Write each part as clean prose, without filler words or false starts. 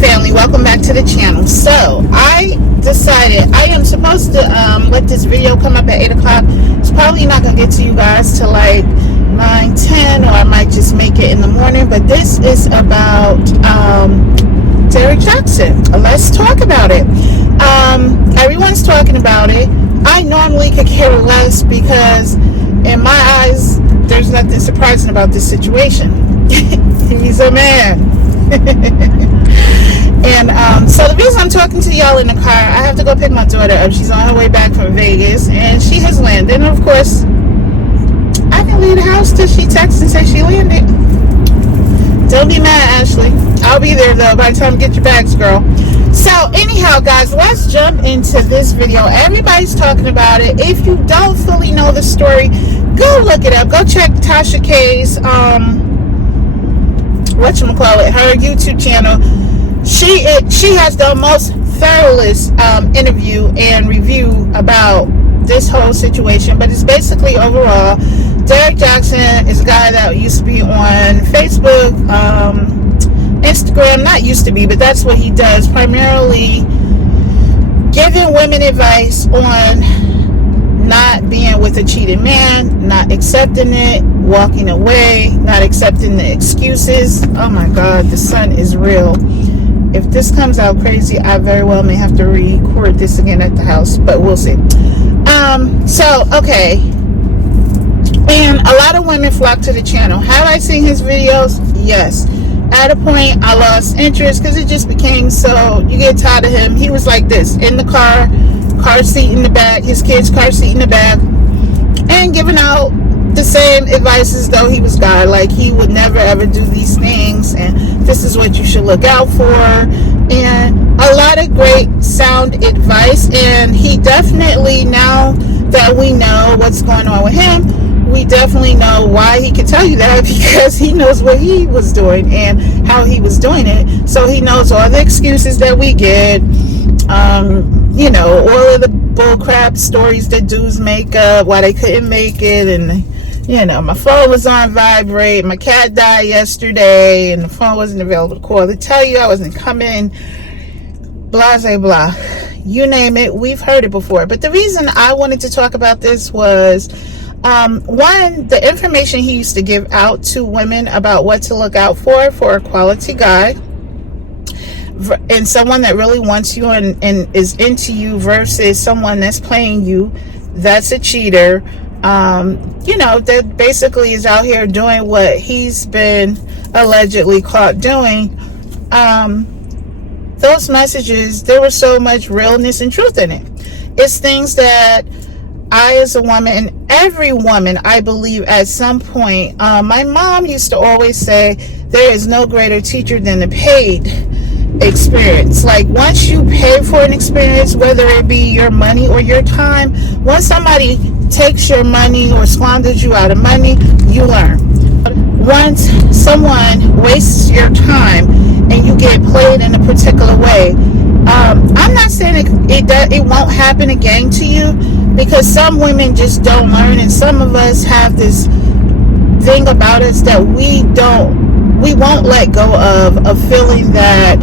family, welcome back to the channel. So I decided I am supposed to let this video come up at 8 o'clock. It's probably not gonna get to you guys till like 9-10, or I might just make it in the morning. But this is about Derick Jaxn. Let's talk about it. Everyone's talking about it. I normally could care less because in my eyes there's nothing surprising about this situation. He's a man. And so the reason I'm talking to y'all in the car, I have to go pick my daughter up. She's on her way back from Vegas, and she has landed. And of course, I didn't leave the house till she texted and said she landed. Don't be mad, Ashley. I'll be there though by the time you get your bags, girl. So anyhow, guys, let's jump into this video. Everybody's talking about it. If you don't fully know the story, go look it up. Go check Tasha K's whatchamacallit, her YouTube channel. She has the most thoroughest interview and review about this whole situation. But it's basically overall, Derick Jaxn is a guy that used to be on Facebook, Instagram, not used to be, but that's what he does, primarily giving women advice on not being with a cheating man, not accepting it, walking away, not accepting the excuses. Oh my God, the sun is real. If this comes out crazy, I very well may have to record this again at the house, but we'll see. So, okay. And a lot of women flock to the channel. Have I seen his videos? Yes. At a point, I lost interest because it just became so, you get tired of him. He was like this, in the car seat in the back, his kid's car seat in the back, and giving out the same advice as though he was God. Like he would never ever do these things, and this is what you should look out for, and a lot of great sound advice. And he definitely, now that we know what's going on with him, we definitely know why he could tell you that, because he knows what he was doing and how he was doing it. So he knows all the excuses that we get, you know, all of the bullcrap stories that dudes make up why they couldn't make it. And you know, my phone was on vibrate, my cat died yesterday, and the phone wasn't available to call to tell you I wasn't coming, blah blah blah, you name it, we've heard it before. But the reason I wanted to talk about this was one, the information he used to give out to women about what to look out for a quality guy and someone that really wants you and is into you, versus someone that's playing you, that's a cheater, you know, that basically is out here doing what he's been allegedly caught doing. Those messages, there was so much realness and truth in it. It's things that I, as a woman, and every woman, I believe at some point, my mom used to always say, there is no greater teacher than the paid experience. Like once you pay for an experience, whether it be your money or your time, once somebody takes your money or squanders you out of money, you learn. Once someone wastes your time and you get played in a particular way, I'm not saying it won't happen again to you, because some women just don't learn, and some of us have this thing about us that we won't let go of feeling that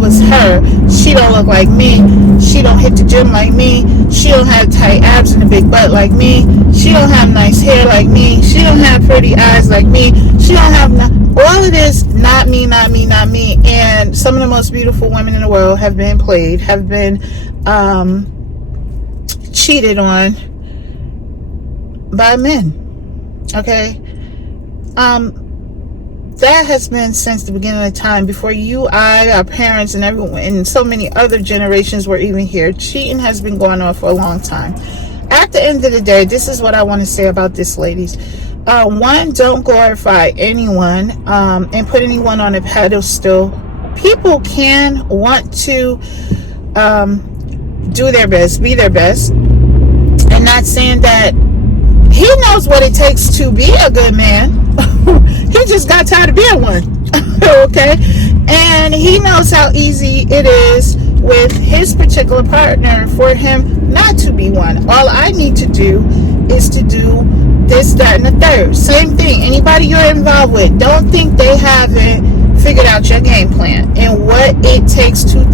was her. She don't look like me. She don't hit the gym like me. She don't have tight abs and a big butt like me. She don't have nice hair like me. She don't have pretty eyes like me. She don't have all of this. Not me, not me, not me. And some of the most beautiful women in the world have been played, have been cheated on by men. Okay. That has been since the beginning of time, before you, I, our parents, and everyone, and so many other generations were even here. Cheating has been going on for a long time. At the end of the day, this is what I want to say about this, ladies. One, don't glorify anyone and put anyone on a pedestal. People can want to do their best, be their best, and not saying that he knows what it takes to be a good man. He just got tired of being one. Okay, and he knows how easy it is with his particular partner for him not to be one. All I need to do is to do this, that, and the third. Same thing. Anybody you're involved with, don't think they haven't figured out your game plan and what it takes to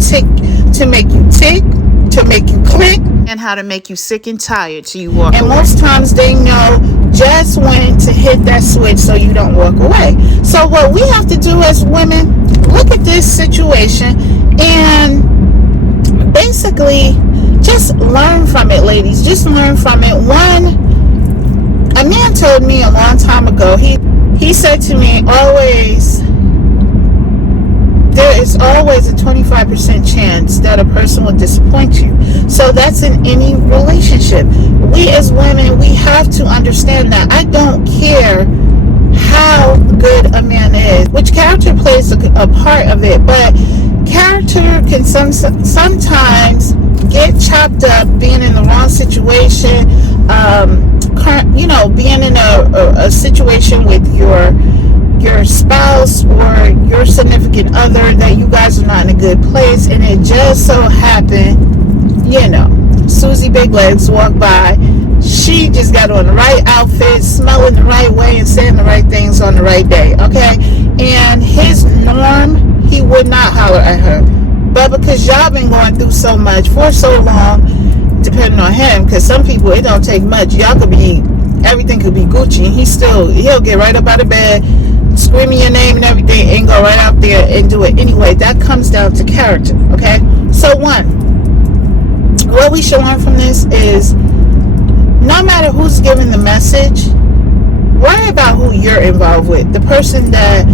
make you tick, to make you click, and how to make you sick and tired till you walk away. Most times they know just when to hit that switch so you don't walk away. So what we have to do as women, look at this situation and basically just learn from it, ladies. Just learn from it. A man told me a long time ago, he said to me, there is always a 25% chance that a person will disappoint you. So that's in any relationship. We as women, we have to understand that. I don't care how good a man is, which character plays a part of it, but character can sometimes get chopped up being in the wrong situation, being in a situation with your spouse or your significant other that you guys are not in a good place, and it just so happened, Susie Big Legs walked by. She just got on the right outfit, smelling the right way, and saying the right things on the right day, okay? And his norm, he would not holler at her. But because y'all been going through so much for so long, depending on him, because some people, it don't take much. Everything could be Gucci, and he'll get right up out of bed, screaming your name and everything, and go right out there and do it anyway. That comes down to character, okay? So what we should learn from this is, no matter who's giving the message, worry about who you're involved with. The person that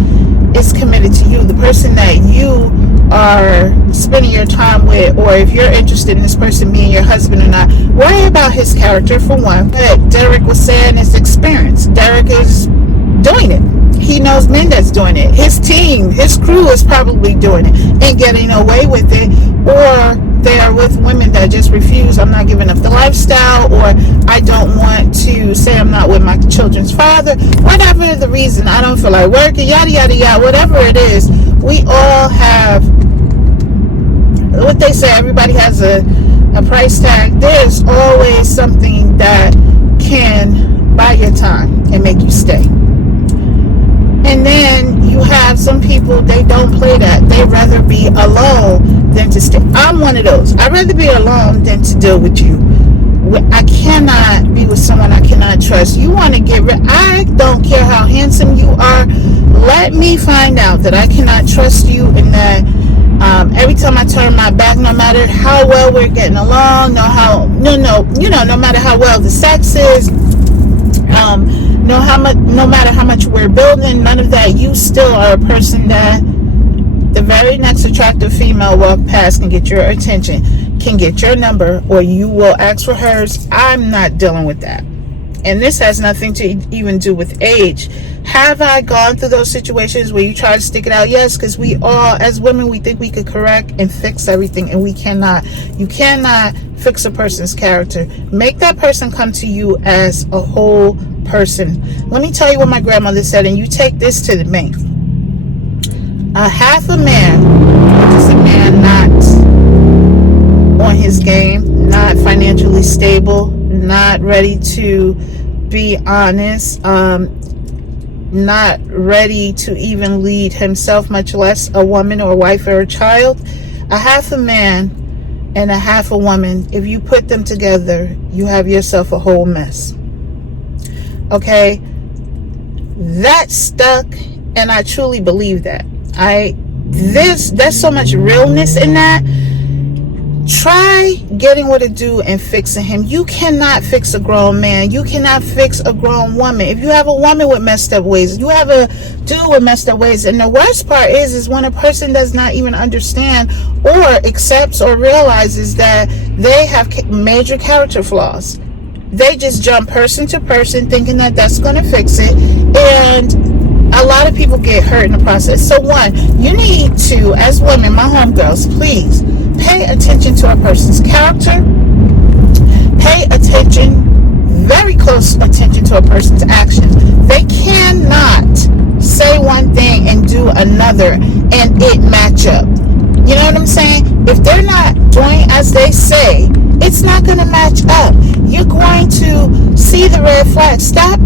is committed to you, the person that you are spending your time with, or if you're interested in this person being your husband or not, worry about his character for one. But Derick was saying his experience. Derick is doing it. He knows men that's doing it. His team, his crew is probably doing it and getting away with it, or they are with women that just refuse. I'm not giving up the lifestyle, or I don't want to say I'm not with my children's father. Whatever the reason, I don't feel like working, yada, yada, yada, whatever it is, we all have what they say, everybody has a price tag. There's always something that can buy your time and make you stay. And then you have some people, they don't play that. They rather be alone than to stay. I'm one of those. I'd rather be alone than to deal with you. I cannot be with someone I cannot trust. You want to get rid. I don't care how handsome you are. Let me find out that I cannot trust you, and that every time I turn my back, no matter how well we're getting along, no matter how well the sex is, no matter how much we're building, none of that, you still are a person that the very next attractive female walk past can get your attention, can get your number, or you will ask for hers. I'm not dealing with that. And this has nothing to even do with age. Have I gone through those situations where you try to stick it out? Yes, because we all, as women, we think we could correct and fix everything, and we cannot. You cannot fix a person's character. Make that person come to you as a whole person. Let me tell you what my grandmother said, and you take this to the bank. A half a man, which is a man not on his game, not financially stable, not ready to be honest, not ready to even lead himself, much less a woman or a wife or a child. A half a man and a half a woman, if you put them together, you have yourself a whole mess. Okay? That stuck, and I truly believe that. There's so much realness in that. Try getting with a dude and fixing him. You cannot fix a grown man. You cannot fix a grown woman. If you have a woman with messed up ways, you have a dude with messed up ways. And the worst part is when a person does not even understand or accepts or realizes that they have major character flaws. They just jump person to person thinking that that's going to fix it. And a lot of people get hurt in the process. So one, you need to, as women, my homegirls, please pay attention to a person's character. Pay attention, very close attention to a person's actions. They cannot say one thing and do another and it match up. You know what I'm saying? If they're not doing as they say, it's not going to match up. You're going to see the red flag. Stop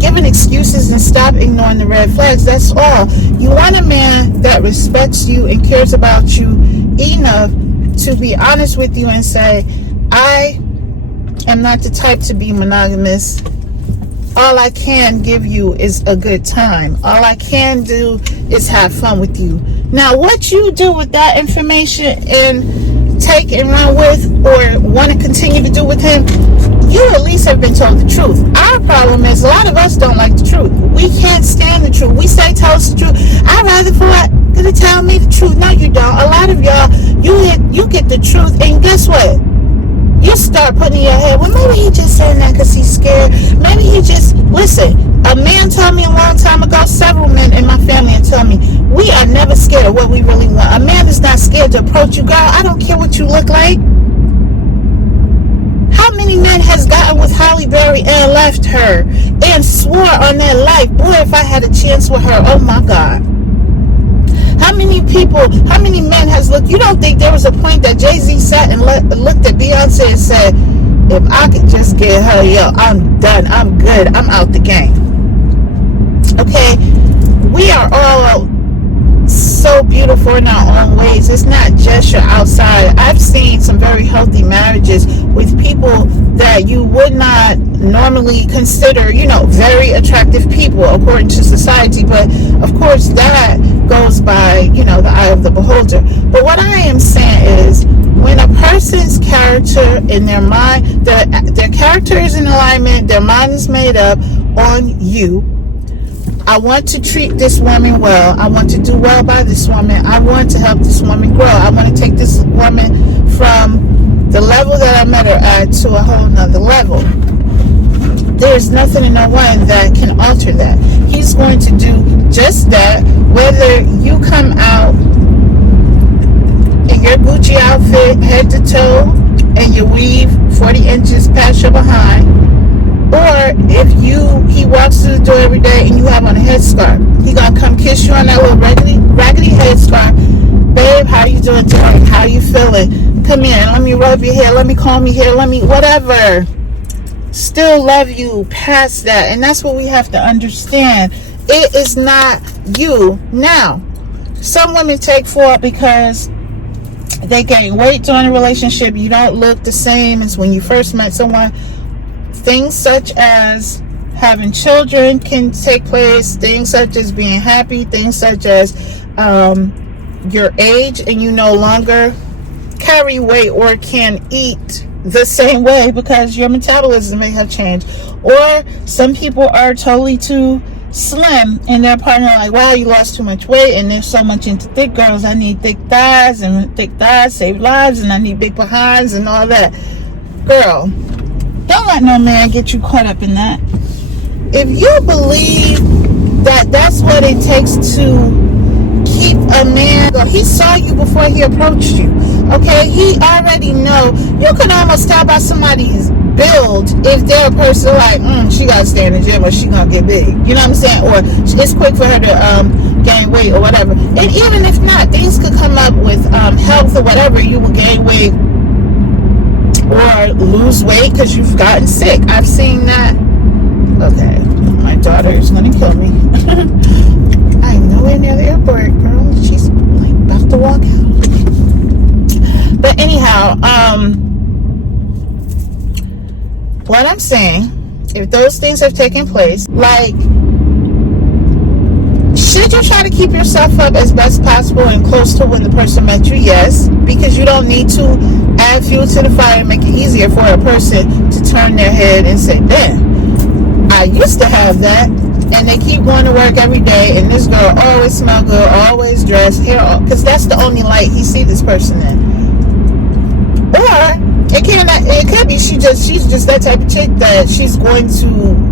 giving giving excuses and stop ignoring the red flags. That's all. You want a man that respects you and cares about you enough to be honest with you and say, I am not the type to be monogamous. All I can give you is a good time. All I can do is have fun with you. Now, what you do with that information and take and run with, or want to continue to do with him, you at least have been told the truth. Our problem is a lot of us don't like the truth. We can't stand the truth. We say, tell us the truth. I'd rather for what? Gonna tell me the truth. No, you don't. A lot of y'all, you get the truth, and guess what? You start putting in your head, well, maybe he just saying that because he's scared. Maybe he just, listen, a man told me a long time ago, several men in my family and tell me, we are never scared of what we really want. A man is not scared to approach you, girl. I don't care what you look like. How many men has gotten with Halle Berry and left her and swore on their life, boy, if I had a chance with her, oh my God. How many men has looked, you don't think there was a point that Jay-Z sat and looked at Beyonce and said, if I could just get her, yo, I'm done, I'm good, I'm out the game. Okay, we are all so beautiful in our own ways. It's not just your outside. I've seen some very healthy marriages with people that you would not normally consider, very attractive people according to society. But of course that goes by, the eye of the beholder. But what I am saying is, when a person's character in their mind, their character is in alignment, their mind is made up on you. I want to treat this woman well. I want to do well by this woman. I want to help this woman grow. I want to take this woman from the level that I met her at to a whole nother level. There's nothing in no one that can alter that. He's going to do just that, whether you come out in your Gucci outfit, head to toe, and you weave 40 inches past your behind, or if he walks through the door every day and you have on a headscarf, he gonna come kiss you on that little raggedy headscarf. Babe, how you doing today? How you feeling? Come here, let me rub your hair, let me comb your hair, whatever. Still love you past that. And that's what we have to understand. It is not you. Now, some women take fault because they gain weight during a relationship. You don't look the same as when you first met someone. Things such as having children can take place. Things such as being happy. Things such as your age and you no longer carry weight or can eat the same way because your metabolism may have changed. Or some people are totally too slim and their partner like, wow, you lost too much weight and they're so much into thick girls. I need thick thighs, and thick thighs save lives, and I need big behinds and all that. Girl, don't let no man get you caught up in that. If you believe that that's what it takes to keep a man, he saw you before he approached you. Okay, he already know. You can almost tell by somebody's build if they're a person like, she gotta stay in the gym or she gonna get big. You know what I'm saying? Or it's quick for her to gain weight or whatever. And even if not, things could come up with health or whatever. You will gain weight or lose weight because you've gotten sick. I've seen that. Okay, my daughter is gonna kill me. I'm nowhere near the airport, girl. She's like about to walk out. But anyhow, what I'm saying, if those things have taken place, like, should you try to keep yourself up as best possible and close to when the person met you? Yes, because you don't need to add fuel to the fire and make it easier for a person to turn their head and say, damn, I used to have that, and they keep going to work every day, and this girl always smell good, always dressed, hair, because that's the only light he see this person in. Or it could be she's just that type of chick that she's going to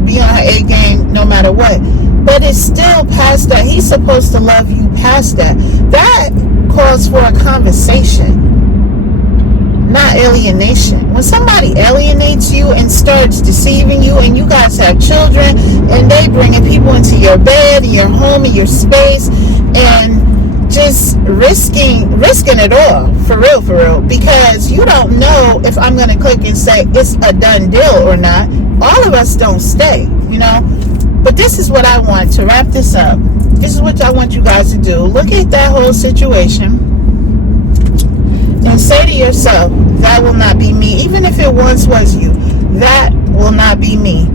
be on her A game no matter what. But it's still past that. He's supposed to love you past that. That calls for a conversation, not alienation. When somebody alienates you and starts deceiving you, and you guys have children, and they bringing people into your bed, your home, and your space, and just risking it all, for real, because you don't know if I'm going to click and say it's a done deal or not. All of us don't stay, But this is what I want to wrap this up. This is what I want you guys to do. Look at that whole situation and say to yourself, that will not be me. Even if it once was you, that will not be me.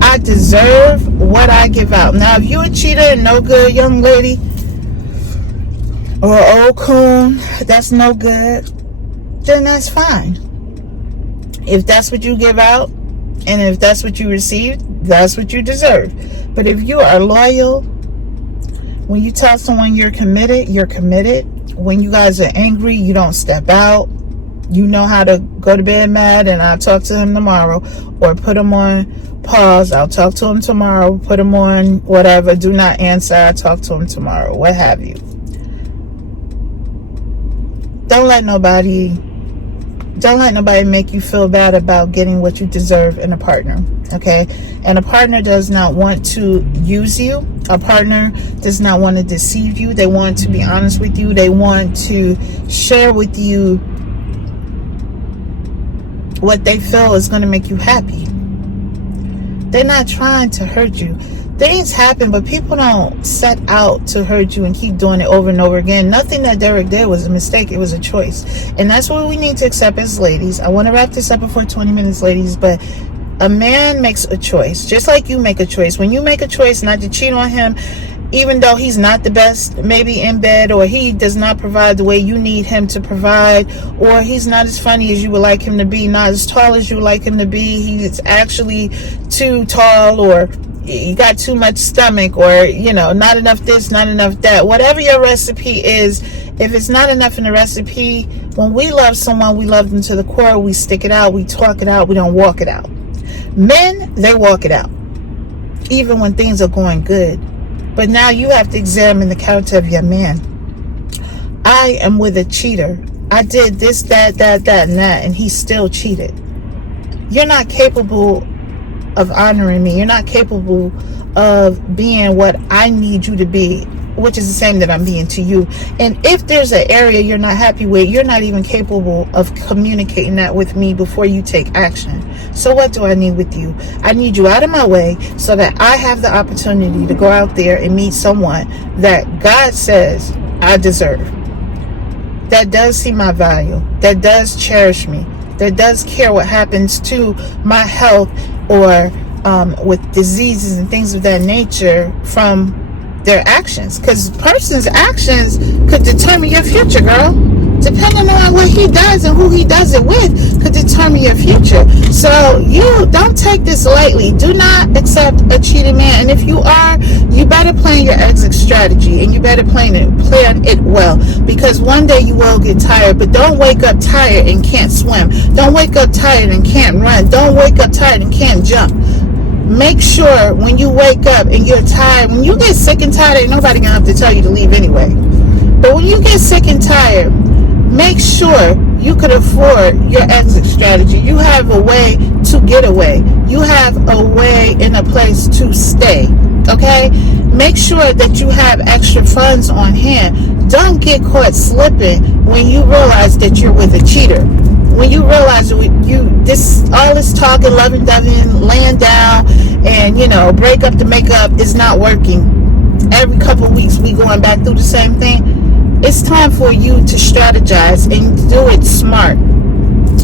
I deserve what I give out. Now, if you're a cheater and no good young lady, or old coon that's no good, then that's fine. If that's what you give out, and if that's what you receive, that's what you deserve. But if you are loyal, when you tell someone you're committed, you're committed. When you guys are angry, you don't step out. You know how to go to bed mad and I'll talk to him tomorrow, or put him on pause, I'll talk to him tomorrow, put him on whatever, do not answer, I'll talk to him tomorrow, what have you. Don't let nobody make you feel bad about getting what you deserve in a partner, okay? And a partner does not want to use you. A partner does not want to deceive you. They want to be honest with you. They want to share with you what they feel is going to make you happy. They're not trying to hurt you. Things happen, but people don't set out to hurt you and keep doing it over and over again. Nothing that Derick did was a mistake. It was a choice. And that's what we need to accept as ladies. I want to wrap this up before 20 minutes, ladies, but a man makes a choice, just like you make a choice. When you make a choice not to cheat on him, even though he's not the best, maybe in bed, or he does not provide the way you need him to provide, or he's not as funny as you would like him to be, not as tall as you would like him to be, he's actually too tall, or you got too much stomach, or, you know, not enough this, not enough that. Whatever your recipe is, if it's not enough in the recipe, when we love someone, we love them to the core. We stick it out, we talk it out, we don't walk it out. Men, they walk it out, even when things are going good. But now you have to examine the character of your man. I am with a cheater. I did this, that, and that, and he still cheated. You're not capable of honoring me. You're not capable of being what I need you to be, which is the same that I'm being to you. And if there's an area you're not happy with, you're not even capable of communicating that with me before you take action. So what do I need with you? I need you out of my way so that I have the opportunity to go out there and meet someone that God says I deserve, that does see my value, that does cherish me, that does care what happens to my health, or with diseases and things of that nature from their actions. Because a person's actions could determine your future, girl. Depending on what he does and who he does it with could determine your future. So you don't take this lightly. Do not accept a cheating man. And if you are, you better plan your exit strategy, and you better plan it well, because one day you will get tired. But don't wake up tired and can't swim. Don't wake up tired and can't run. Don't wake up tired and can't jump. Make sure when you wake up and you're tired, when you get sick and tired, ain't nobody gonna have to tell you to leave anyway. But when you get sick and tired, make sure you could afford your exit strategy. You have a way to get away. You have a way and a place to stay. Okay? Make sure that you have extra funds on hand. Don't get caught slipping when you realize that you're with a cheater. When you realize all this talking, loving, doving, laying down, and break up to make up is not working. Every couple of weeks we going back through the same thing. It's time for you to strategize and do it smart.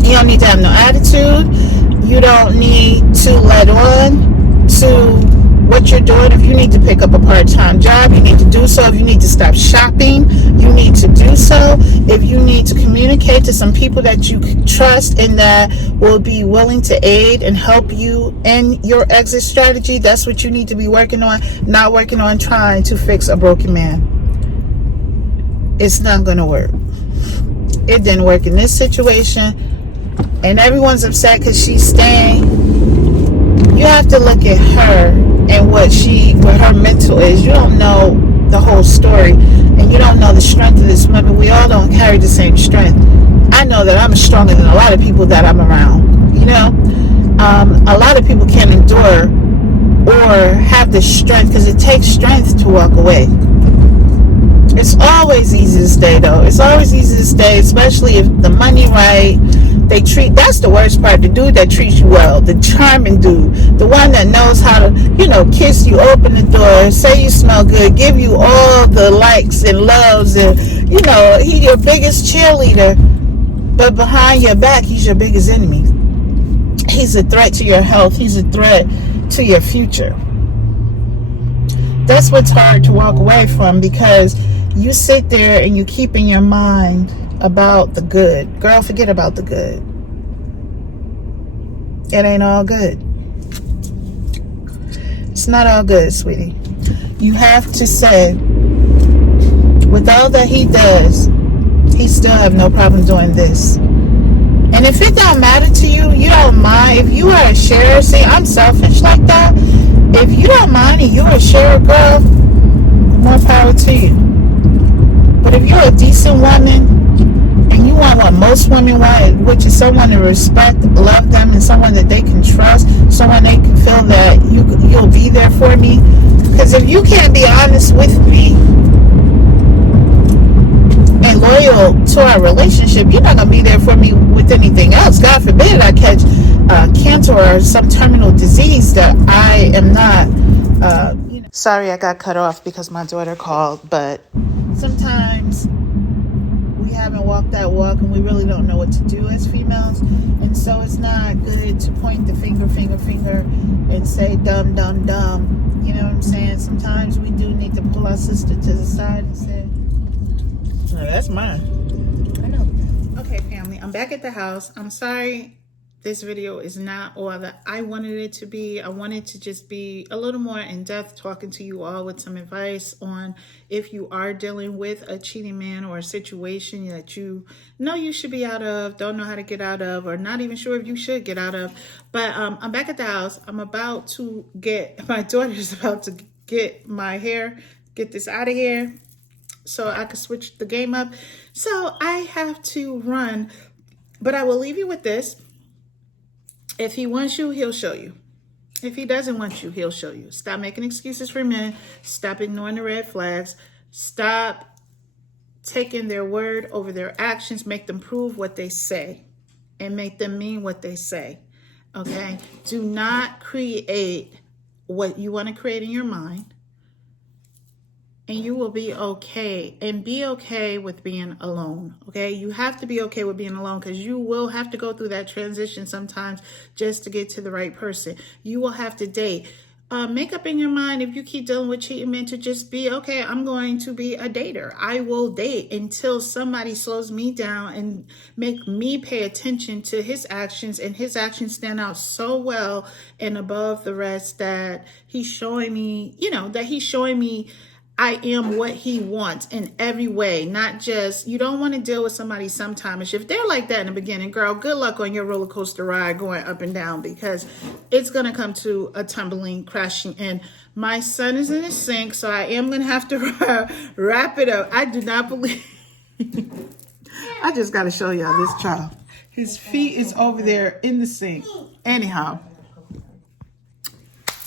You don't need to have no attitude. You don't need to let on to what you're doing. If you need to pick up a part-time job, you need to do so. If you need to stop shopping, you need to do so. If you need to communicate to some people that you trust and that will be willing to aid and help you in your exit strategy, that's what you need to be working on, not working on trying to fix a broken man. It's not going to work. It didn't work in this situation, and everyone's upset because she's staying. You have to look at her and what her mental is. You don't know the whole story, and you don't know the strength of this woman. We all don't carry the same strength. I know that I'm stronger than a lot of people that I'm around. A lot of people can't endure or have the strength, because it takes strength to walk away. It's always easy to stay, though. It's always easy to stay, especially if the money right. That's the worst part. The dude that treats you well, the charming dude, the one that knows how to, kiss you, open the door, say you smell good, give you all the likes and loves, and, he's your biggest cheerleader. But behind your back, he's your biggest enemy. He's a threat to your health. He's a threat to your future. That's what's hard to walk away from, because you sit there and you keep in your mind about the good. Girl, forget about the good. It ain't all good. It's not all good, sweetie. You have to say, with all that he does, he still have no problem doing this. And if it don't matter to you, you don't mind. If you are a sharer, see, I'm selfish like that. If you don't mind and you're a sharer, girl, more power to you. But if you're a decent woman and you want what most women want, which is someone to respect, love them, and someone that they can trust, someone they can feel that you'll be there for me. Because if you can't be honest with me and loyal to our relationship, you're not going to be there for me with anything else. God forbid I catch cancer or some terminal disease that I am not. Sorry, I got cut off because my daughter called, but sometimes we haven't walked that walk and we really don't know what to do as females. And so it's not good to point the finger and say dumb, dumb, dumb. You know what I'm saying? Sometimes we do need to pull our sister to the side and say, oh, that's mine. I know. Okay, family, I'm back at the house. I'm sorry this video is not all that I wanted it to be. I wanted to just be a little more in depth, talking to you all with some advice on if you are dealing with a cheating man or a situation that you know you should be out of, don't know how to get out of, or not even sure if you should get out of. But I'm back at the house. I'm about to my daughter's about to get my hair, get this out of here so I can switch the game up. So I have to run, but I will leave you with this. If he wants you, he'll show you. If he doesn't want you, he'll show you. Stop making excuses for men. Stop ignoring the red flags. Stop taking their word over their actions. Make them prove what they say and make them mean what they say. Okay? Do not create what you want to create in your mind, and you will be okay. And be okay with being alone, okay? You have to be okay with being alone, because you will have to go through that transition sometimes just to get to the right person. You will have to date. Make up in your mind, if you keep dealing with cheating men, to just be, okay, I'm going to be a dater. I will date until somebody slows me down and make me pay attention to his actions, and his actions stand out so well and above the rest that he's showing me, I am what he wants in every way. Not just, you don't want to deal with somebody sometimes. If they're like that in the beginning, girl, good luck on your roller coaster ride going up and down, because it's going to come to a tumbling, crashing end. My son is in the sink, so I am going to have to wrap it up. I do not believe. I just got to show y'all this child. His feet is over there in the sink. Anyhow,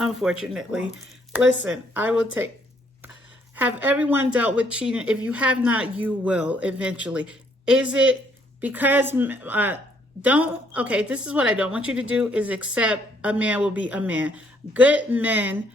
unfortunately, listen, I will take. Have everyone dealt with cheating? If you have not, you will eventually. Is it because, okay, this is what I don't want you to do, is accept a man will be a man. Good men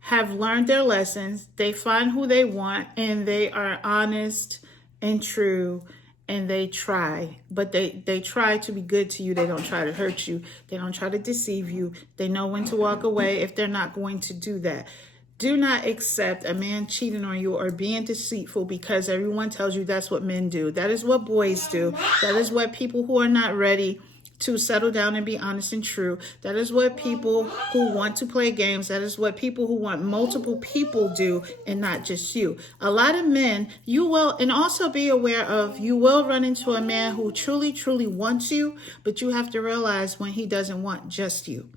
have learned their lessons. They find who they want, and they are honest and true, and they try. But they try to be good to you. They don't try to hurt you. They don't try to deceive you. They know when to walk away if they're not going to do that. Do not accept a man cheating on you or being deceitful because everyone tells you that's what men do. That is what boys do. That is what people who are not ready to settle down and be honest and true. That is what people who want to play games, that is what people who want multiple people do, and not just you. A lot of men, you will, and also be aware of, you will run into a man who truly, truly wants you, but you have to realize when he doesn't want just you.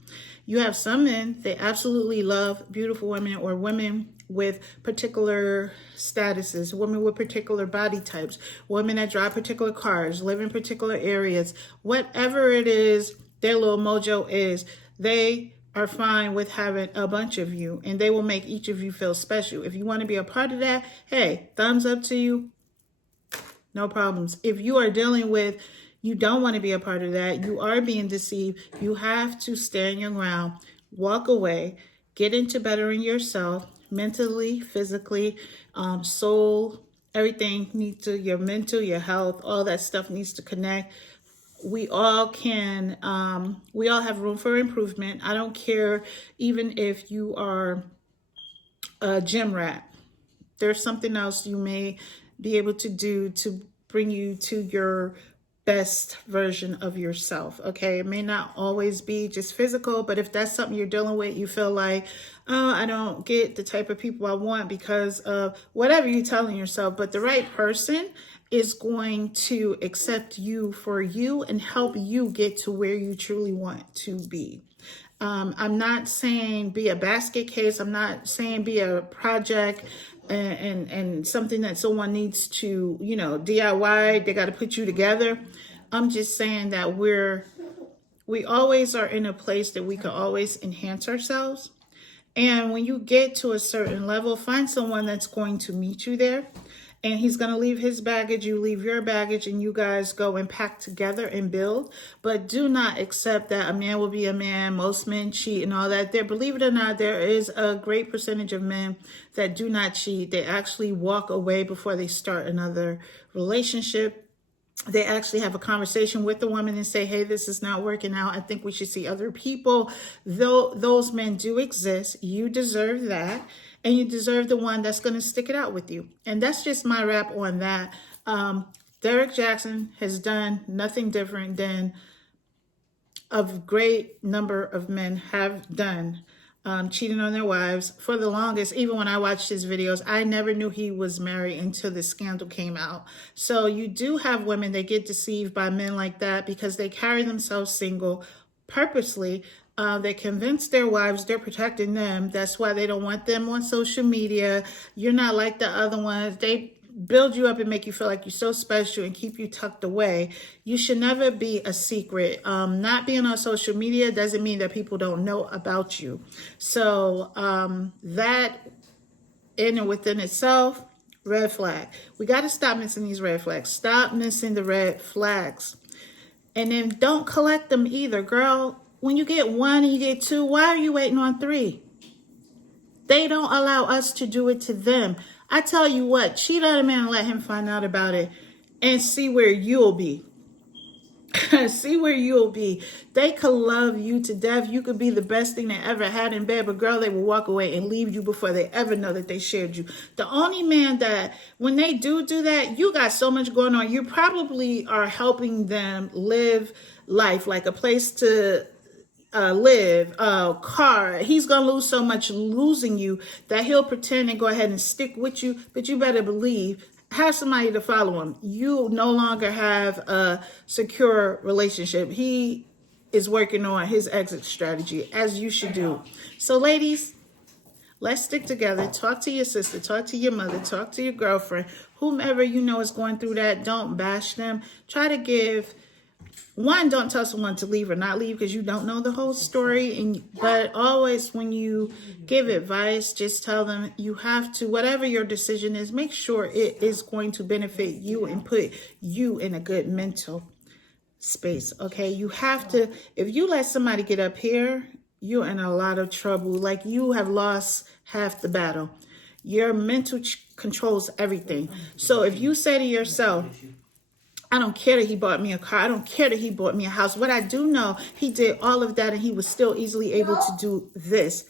You have some men, they absolutely love beautiful women, or women with particular statuses, women with particular body types, women that drive particular cars, live in particular areas, whatever it is, their little mojo is, they are fine with having a bunch of you, and they will make each of you feel special. If you want to be a part of that, hey, thumbs up to you. No problems. If you are dealing with, you don't want to be a part of that, you are being deceived, you have to stand your ground, walk away, get into bettering yourself mentally, physically, soul, everything needs to, your mental, your health, all that stuff needs to connect. We all we all have room for improvement. I don't care even if you are a gym rat. There's something else you may be able to do to bring you to your best version of yourself. Okay, it may not always be just physical, but if that's something you're dealing with, you feel like, oh, I don't get the type of people I want because of whatever you're telling yourself, but the right person is going to accept you for you and help you get to where you truly want to be. I'm not saying be a basket case. I'm not saying be a project and something that someone needs to, DIY. They got to put you together. I'm just saying that we always are in a place that we can always enhance ourselves. And when you get to a certain level, find someone that's going to meet you there. And he's going to leave his baggage, you leave your baggage, and you guys go and pack together and build. But do not accept that a man will be a man. Most men cheat and all that. There, believe it or not, there is a great percentage of men that do not cheat. They actually walk away before they start another relationship. They actually have a conversation with the woman and say, hey, this is not working out. I think we should see other people. Though those men do exist, you deserve that. And you deserve the one that's going to stick it out with you. And that's just my wrap on that. Derick Jaxn has done nothing different than a great number of men have done. Cheating on their wives for the longest. Even when I watched his videos, I never knew he was married until the scandal came out. So you do have women that get deceived by men like that because they carry themselves single purposely. They convince their wives they're protecting them. That's why they don't want them on social media. You're not like the other ones. They build you up and make you feel like you're so special and keep you tucked away. You should never be a secret. Not being on social media doesn't mean that people don't know about you. So that in and within itself, red flag. We got to stop missing these red flags. Stop missing the red flags. And then don't collect them either, girl. When you get one and you get two, why are you waiting on three? They don't allow us to do it to them. I tell you what, cheat on a man and let him find out about it and see where you'll be. See where you'll be. They could love you to death. You could be the best thing they ever had in bed, but girl, they will walk away and leave you before they ever know that they shared you. The only man that, when they do that, you got so much going on. You probably are helping them live life, like a place to live, car. He's gonna lose so much losing you that he'll pretend and go ahead and stick with you, but you better believe, have somebody to follow him. You no longer have a secure relationship. He is working on his exit strategy, as you should do. So ladies, let's stick together. Talk to your sister, talk to your mother, talk to your girlfriend, whomever you know is going through that. Don't bash them. Try to give one, don't tell someone to leave or not leave because you don't know the whole story. But always when you give advice, just tell them you have to, whatever your decision is, make sure it is going to benefit you and put you in a good mental space. Okay, you have to, if you let somebody get up here, you're in a lot of trouble. Like you have lost half the battle. Your mental controls everything. So if you say to yourself, I don't care that he bought me a car. I don't care that he bought me a house. What I do know, he did all of that and he was still easily able to do this.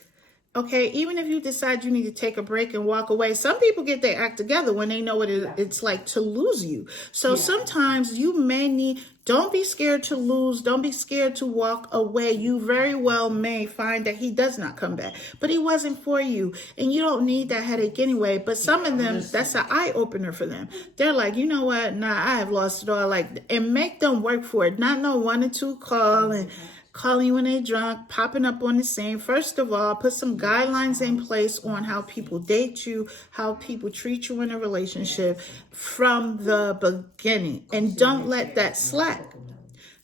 Okay, even if you decide you need to take a break and walk away, some people get their act together when they know what it's like to lose you. So sometimes you may need, don't be scared to lose. Don't be scared to walk away. You very well may find that he does not come back, but he wasn't for you. And you don't need that headache anyway. But some of them, that's an eye opener for them. They're like, you know what? Nah, I have lost it all. Like, and make them work for it. Not no 1 or 2 call and calling you when they're drunk, popping up on the scene. First of all, put some guidelines in place on how people date you, how people treat you in a relationship from the beginning. And don't let that slack.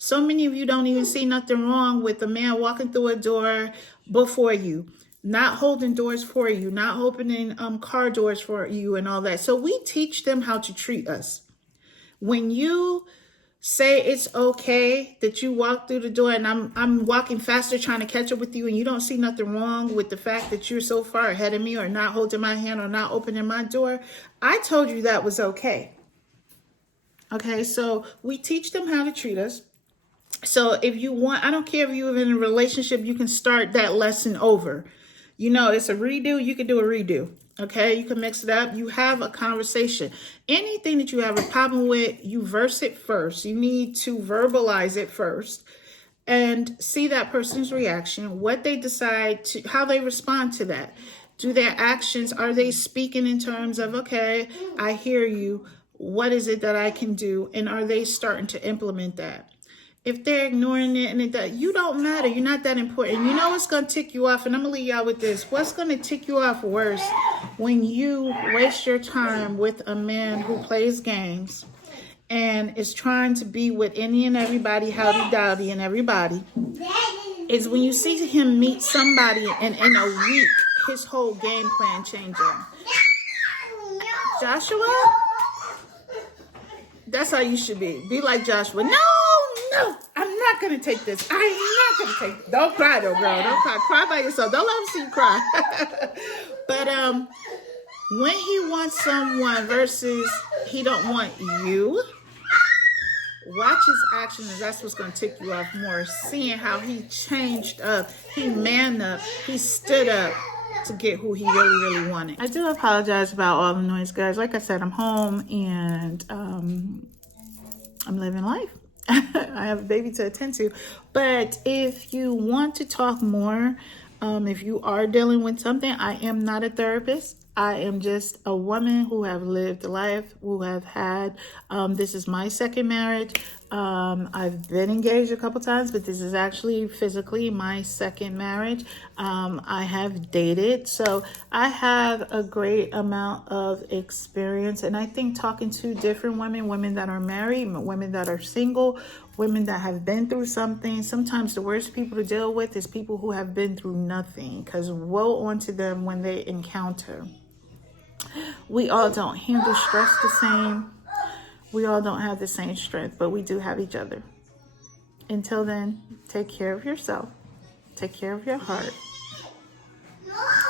So many of you don't even see nothing wrong with a man walking through a door before you, not holding doors for you, not opening car doors for you and all that. So we teach them how to treat us. When you say it's okay that you walk through the door and I'm walking faster trying to catch up with you, and you don't see nothing wrong with the fact that you're so far ahead of me or not holding my hand or not opening my door, I told you that was okay. Okay, so we teach them how to treat us. So if you want, I don't care if you're in a relationship, you can start that lesson over. You know, it's a redo, you can do a redo. Okay, you can mix it up. You have a conversation. Anything that you have a problem with, you verse it first. You need to verbalize it first and see that person's reaction, what they decide to, how they respond to that. Do their actions, are they speaking in terms of, okay, I hear you. What is it that I can do? And are they starting to implement that? If they're ignoring it and you don't matter, you're not that important. You know what's going to tick you off, and I'm going to leave y'all with this. What's going to tick you off worse when you waste your time with a man who plays games and is trying to be with any and everybody, howdy-dowdy and everybody, is when you see him meet somebody and in a week, his whole game plan changes. Joshua? That's how you should be. Be like Joshua. No, I'm not going to take this. I'm not going to take it. Don't cry though, girl. Don't cry. Cry by yourself. Don't let him see you cry. But when he wants someone versus he don't want you, watch his actions. That's what's going to tick you off more. Seeing how he changed up. He manned up. He stood up to get who he really wanted. I do apologize about all the noise, guys. Like I said, I'm home and I'm living life. I have a baby to attend to. But if you want to talk more, if you are dealing with something, I am not a therapist. I am just a woman who have lived life, who have had, this is my second marriage. I've been engaged a couple times, but this is actually physically my second marriage. I have dated, so I have a great amount of experience. And I think talking to different women that are married, women that are single, women that have been through something. Sometimes the worst people to deal with is people who have been through nothing, because woe unto them when they encounter. We all don't handle stress the same. We all don't have the same strength, but we do have each other. Until then, take care of yourself. Take care of your heart.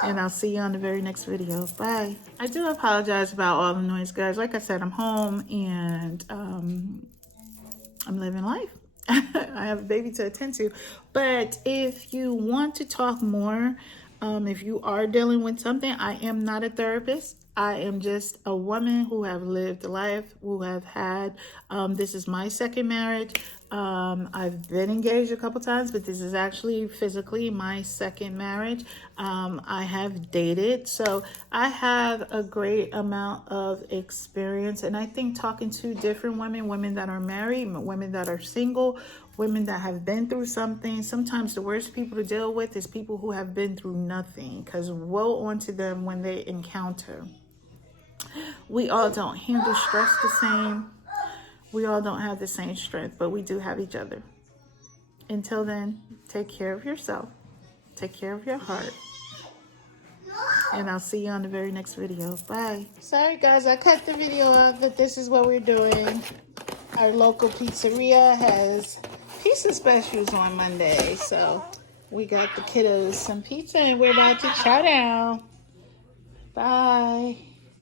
And I'll see you on the very next video. Bye. I do apologize about all the noise, guys. Like I said, I'm home and I'm living life. I have a baby to attend to. But if you want to talk more, if you are dealing with something, I am not a therapist. I am just a woman who have lived life, who have had, this is my second marriage. I've been engaged a couple times, but this is actually physically my second marriage. I have dated, so I have a great amount of experience. And I think talking to different women that are married, women that are single, women that have been through something. Sometimes the worst people to deal with is people who have been through nothing, because woe unto them when they encounter. We all don't handle stress the same. We all don't have the same strength, but we do have each other. Until then, take care of yourself. Take care of your heart. And I'll see you on the very next video. Bye. Sorry, guys. I cut the video off, but this is what we're doing. Our local pizzeria has pizza specials on Monday. So we got the kiddos some pizza, and we're about to chow down. Bye.